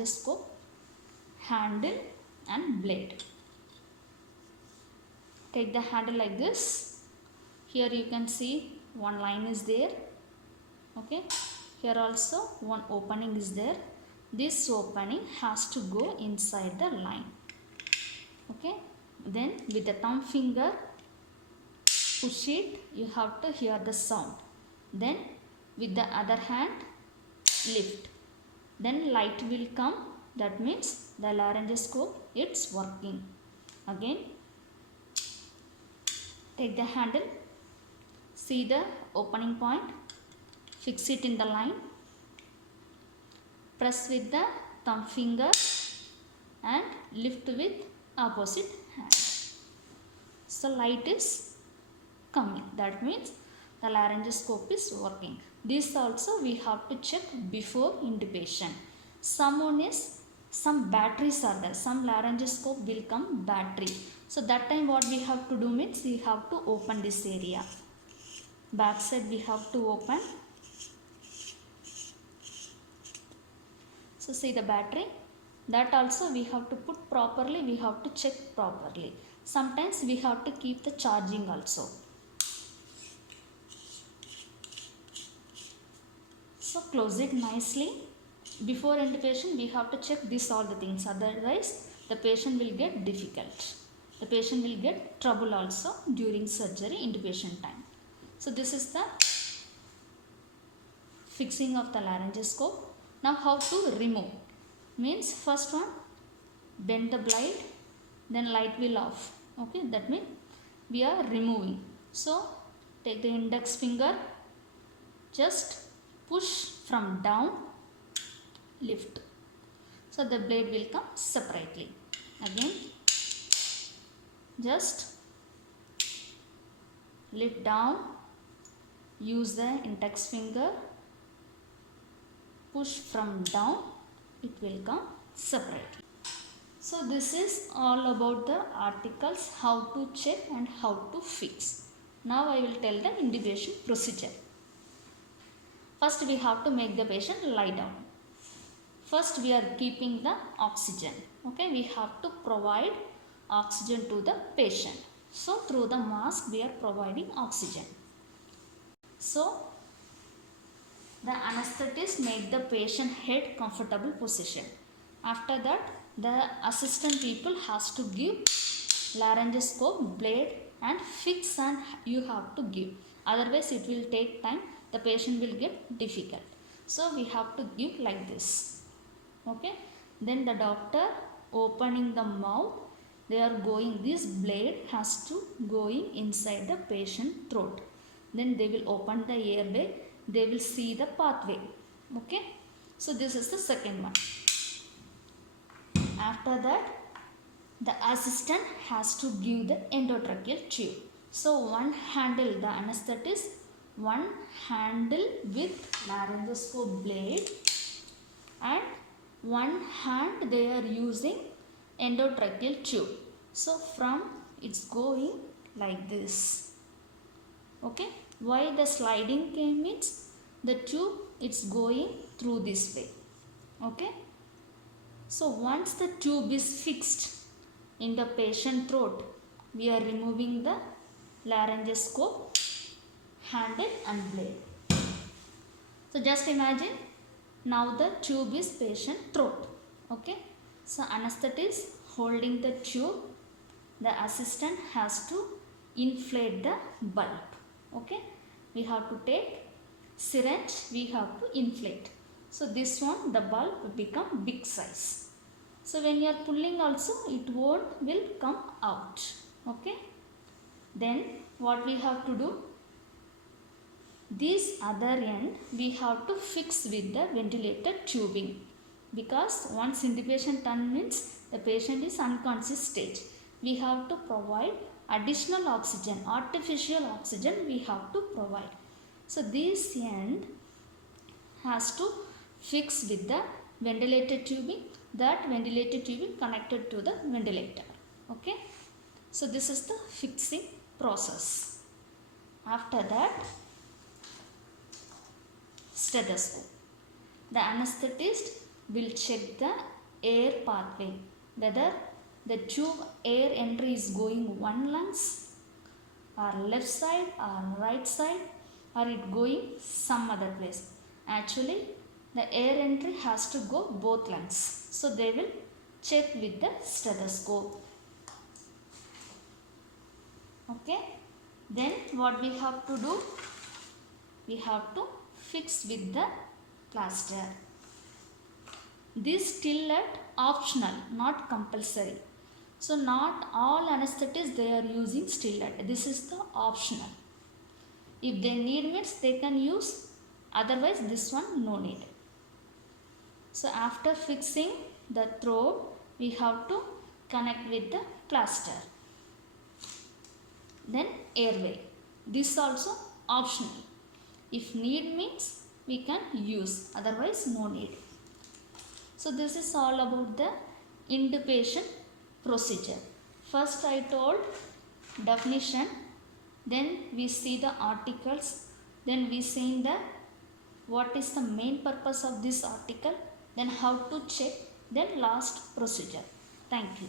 laryngoscope handle and blade. Take the handle like this. Here you can see one line is there. Okay. Here also one opening is there. This opening has to go inside the line. Okay. Then with the thumb finger push it, you have to hear the sound. Then with the other hand lift. Then light will come. That means the laryngoscope it's working. Again take the handle, see the opening point, fix it in the line, press with the thumb finger and lift with opposite hand. So light is coming. That means the laryngoscope is working. This also we have to check before intubation. Some batteries are there. Some laryngoscope will come battery. So that time what we have to do means we have to open this area. Back side we have to open. So see the battery. That also we have to put properly. We have to check properly. Sometimes we have to keep the charging also. So close it nicely. Before intubation we have to check this all the things. Otherwise the patient will get difficult. The patient will get trouble also during surgery intubation time. So this is the fixing of the laryngoscope. Now how to remove? Means first one bend the blade, then light will off. Okay, that means we are removing. So take the index finger, just push from down, lift. So the blade will come separately. Again just lift down, use the index finger, push from down, it will come separately. So this is all about the articles, how to check and how to fix. Now I will tell the intubation procedure. First we have to make the patient lie down. First we are keeping the oxygen. Okay, we have to provide oxygen to the patient. So through the mask we are providing oxygen. So the anesthetist make the patient head comfortable position. After that the assistant people has to give laryngoscope blade and fix, and you have to give. Otherwise it will take time. The patient will get difficult. So we have to give like this. Okay. Then the doctor opening the mouth. They are going, this blade has to going inside the patient throat. Then they will open the airway. They will see the pathway. Okay. So this is the second one. After that the assistant has to give the endotracheal tube. So one handle the anesthetist, one handle with laryngoscope blade, and one hand they are using endotracheal tube. So from it's going like this. Okay. Why the sliding came means the tube it's going through this way. Okay. So once the tube is fixed in the patient throat, we are removing the laryngoscope handle and blade. So just imagine now the tube is patient throat. Okay. So anesthetist holding the tube, the assistant has to inflate the bulb. Okay. We have to take syringe, we have to inflate. So this one the bulb will become big size. So when you are pulling also it will come out. Okay. Then what we have to do? This other end we have to fix with the ventilator tubing, because once intubation done means the patient is unconscious stage. We have to provide additional oxygen, artificial oxygen we have to provide. So this end has to fix with the ventilator tubing. That ventilator tubing connected to the ventilator. Okay. So this is the fixing process. After that stethoscope. The anesthetist will check the air pathway, whether the tube air entry is going one lungs or left side or right side, or it going some other place. Actually, the air entry has to go both lungs. So they will check with the stethoscope. Okay. Then what we have to do? We have to fix with the plaster. This still at optional, not compulsory. So not all anesthetists they are using stillet. This is the optional. If they need means they can use, otherwise this one no need. So after fixing the throat, we have to connect with the plaster. Then airway. This also optional. If need means we can use, otherwise no need. So this is all about the intubation procedure. First I told definition, then we see the articles, then we see the what is the main purpose of this article, then how to check, then last procedure. Thank you.